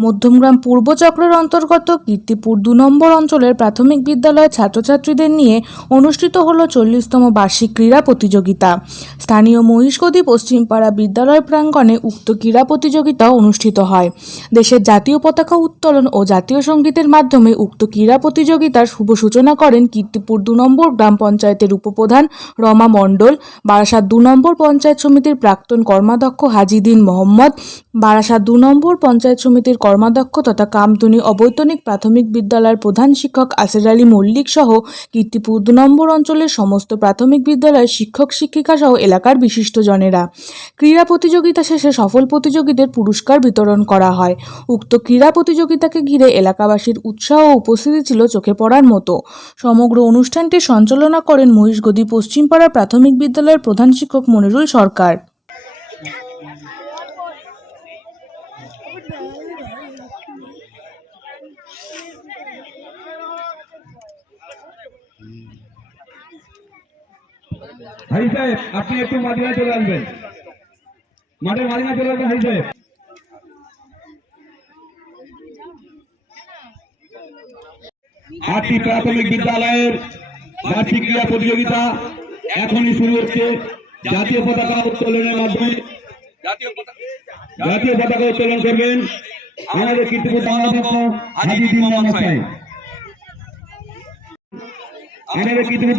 মধ্যমগ্রাম পূর্ব চক্রের অন্তর্গত কীর্তিপুর দু নম্বর অঞ্চলের প্রাথমিক বিদ্যালয়ের ছাত্রছাত্রীদের নিয়ে অনুষ্ঠিত হলো চল্লিশতম বার্ষিক ক্রীড়া প্রতিযোগিতা। স্থানীয় মহিষগদি পশ্চিমপাড়া বিদ্যালয় প্রাঙ্গণে উক্ত ক্রীড়া প্রতিযোগিতা অনুষ্ঠিত হয়। দেশের জাতীয় পতাকা উত্তোলন ও জাতীয় সঙ্গীতের মাধ্যমে উক্ত ক্রীড়া প্রতিযোগিতার শুভ সূচনা করেন কীর্তিপুর দু নম্বর গ্রাম পঞ্চায়েতের উপপ্রধান রমা মণ্ডল, বারাসাত দু নম্বর পঞ্চায়েত সমিতির প্রাক্তন কর্মাধ্যক্ষ হাজিদিন মোহাম্মদ, বারাসাত দু নম্বর পঞ্চায়েত সমিতির কর্মাধ্যক্ষ তথা কামতুনি অবৈতনিক প্রাথমিক বিদ্যালয়ের প্রধান শিক্ষক আসের আলী মল্লিক সহ কীর্তিপুর দু নম্বর অঞ্চলের সমস্ত প্রাথমিক বিদ্যালয়ের শিক্ষক শিক্ষিকা সহ এলাকার বিশিষ্টজনেরা। ক্রীড়া প্রতিযোগিতা শেষে সফল প্রতিযোগীদের পুরস্কার বিতরণ করা হয়। উক্ত ক্রীড়া প্রতিযোগিতাকে ঘিরে এলাকাবাসীর উৎসাহ ও উপস্থিতি ছিল চোখে পড়ার মতো। সমগ্র অনুষ্ঠানটি সঞ্চালনা করেন মহিষগদি পশ্চিমপাড়া প্রাথমিক বিদ্যালয়ের প্রধান শিক্ষক মনিরুল সরকার। হাজি সাহেব আপনি একটু মাঝখানে চলে আসবেন। মাঠের মাঝখানে চলে আসবেন হাজি সাহেব। আটটি প্রাথমিক বিদ্যালয়ের বার্ষিক ক্রীড়া প্রতিযোগিতা এখনই শুরু হচ্ছে। জাতীয় পতাকা উত্তোলনের মাধ্যমে জাতীয় পতাকা। উত্তোলন করবেন আমাদের কীর্তিপুর আমাদের কীর্তিপুর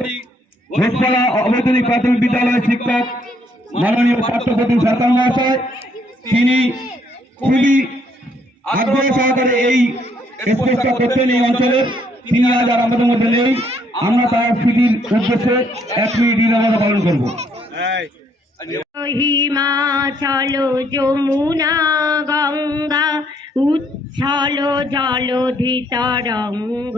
মহিলাটি অবৈতনিক প্রাথমিক বিদ্যালয়ের শিক্ষক মাননীয় পার্থপ্রতিম সরকার মহাশয়, তিনি খুবই আগ্রহ সহকারে এই স্পেসটা করছেন এই অঞ্চলের তিনি আজ আর আমাদের মধ্যে নেই। আমরা তার স্মৃতির উদ্দেশ্যে এক মিনিট নিরাপদা পালন করব। হিমাচল যমুনা গঙ্গা, উচ্ছল জলধি তরঙ্গ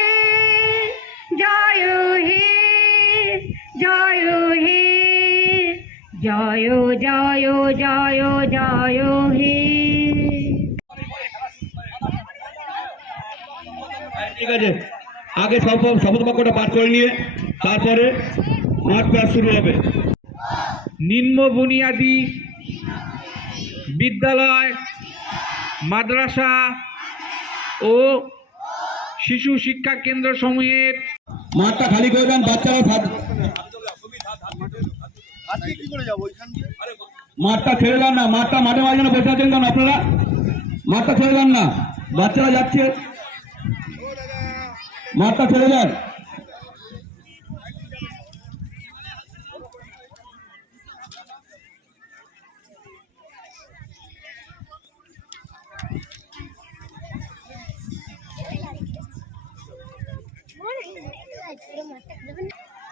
জয় জয় জয় জয় হে। ঠিক আছে। আগে সব শপথ বাক্যটা পাঠ করে নিয়ে তারপরে মাঠ ক্লাস শুরু হবে। নিম্ন বুনিয়াদি বিদ্যালয় মাদ্রাসা ও শিশু শিক্ষা কেন্দ্র সমূহের মাঠটা খালি করে দেন বাচ্চারা মাঠটা ছেড়ে দেন না মাঠটা মাঠে মাঝখানে বসে আছেন কেন আপনারা মাঠটা ছেড়ে দেন না বাচ্চারা যাচ্ছে মাঠটা ছেড়ে দেন আমাদের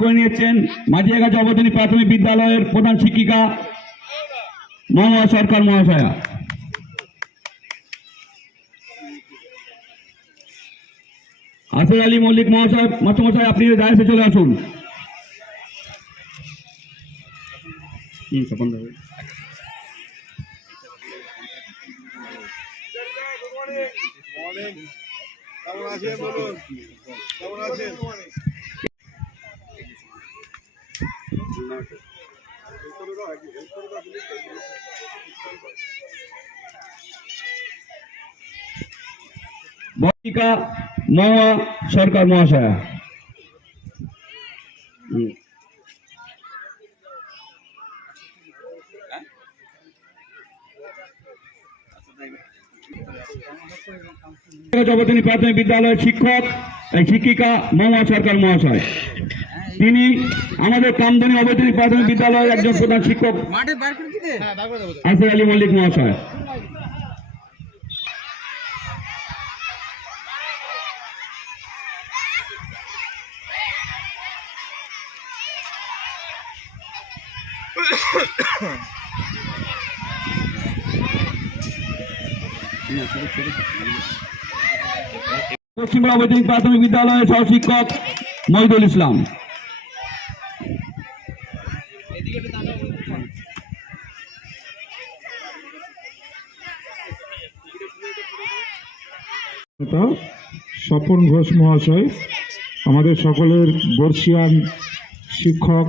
করে নিয়েছেন মাটিয়াগাছা অবদানী প্রাথমিক বিদ্যালয়ের প্রধান শিক্ষিকা মহামা সরকার মহাশয়া আসর আলী মল্লিক মহাশয়, মাস্টারমশাই, আপনি দায়সে চলে আসুন দাদা। কেমন আছেন বলুন? কেমন সরকার মহাশয়া। জগতনী প্রাথমিক বিদ্যালয়ের শিক্ষক শিক্ষিকা মহুয়া সরকার মহাশয় তিনি আমাদের কামদনি অবৈতনিক প্রাথমিক বিদ্যালয়ের একজন প্রধান শিক্ষক আসির আলী মল্লিক মহাশয় পশ্চিমবঙ্গ অবৈতনিক প্রাথমিক বিদ্যালয়ের সহশিক্ষক মহিদুল ইসলাম। স্বপন ঘোষ মহাশয়, আমাদের সকলের বর্ষিয়ান শিক্ষক,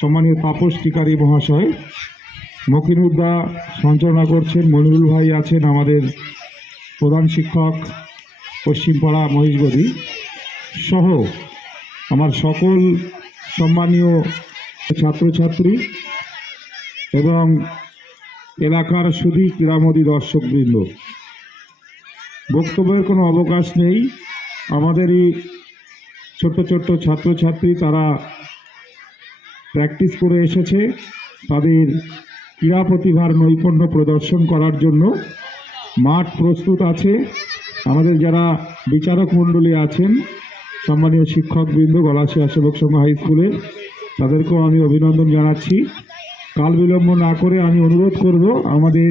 সম্মানীয় তাপস টিকারী মহাশয় মকিনুদ্দা সঞ্চালনা করছেন, মনিরুল ভাই আছেন আমাদের প্রধান শিক্ষক, পশ্চিমপাড়া মহিষগড়ি সহ আমার সকল সম্মানীয় ছাত্রছাত্রী এবং এলাকার সুদী ক্রীড়ামোদী দর্শকবৃন্দ। বক্তব্যের কোনো অবকাশ নেই। আমাদেরই ছোট্ট ছোট্ট ছাত্রছাত্রী তারা প্র্যাকটিস করে এসেছে, তাদের ক্রীড়া প্রতিভার নৈপুণ্য প্রদর্শন করার জন্য মাঠ প্রস্তুত আছে। আমাদের যারা বিচারক মণ্ডলী আছেন, সম্মানীয় শিক্ষকবৃন্দ, গলাশিয়া সেবক সংঘ হাই স্কুলের, তাদেরকেও আমি অভিনন্দন জানাচ্ছি। কাল বিলম্ব না করে আমি অনুরোধ করব, আমাদের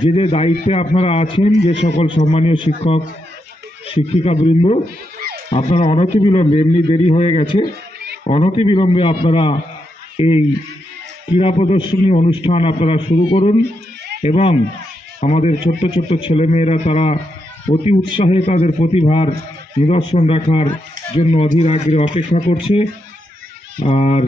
যে যে দায়িত্বে আপনারা আছেন, যে সকল সম্মানীয় শিক্ষক, শিক্ষিকাবৃন্দ, আপনারা অনতিবিলম্বে, এমনি দেরি হয়ে গেছে, অনতিবিলম্বে আপনারা এই ক্রীড়া প্রদর্শনী অনুষ্ঠান আপনারা শুরু করুন এবং আমাদের ছোট্ট ছোট্ট ছেলেমেয়েরা তারা অতি উৎসাহে তাদের প্রতিভার নিদর্শন রাখার জন্য অধীর আগ্রহে অপেক্ষা করছে। আর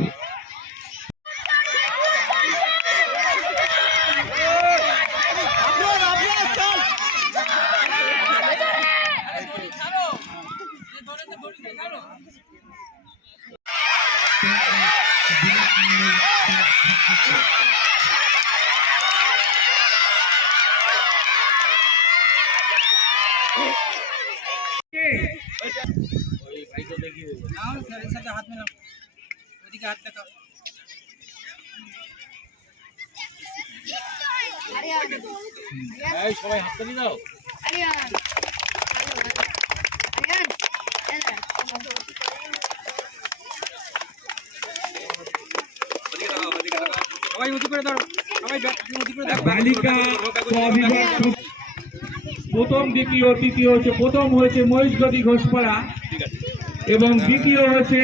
ওই ভাই তো দেখি না স্যারের সবাই হাত তালি দাও আরিয়ান আরিয়ান আরিয়ান বালিকা স্ববিভাগ প্রথম দ্বিতীয় তৃতীয় হচ্ছে প্রথম হয়েছে মহেশগতি ঘোষপাড়া। এবং দ্বিতীয় হয়েছে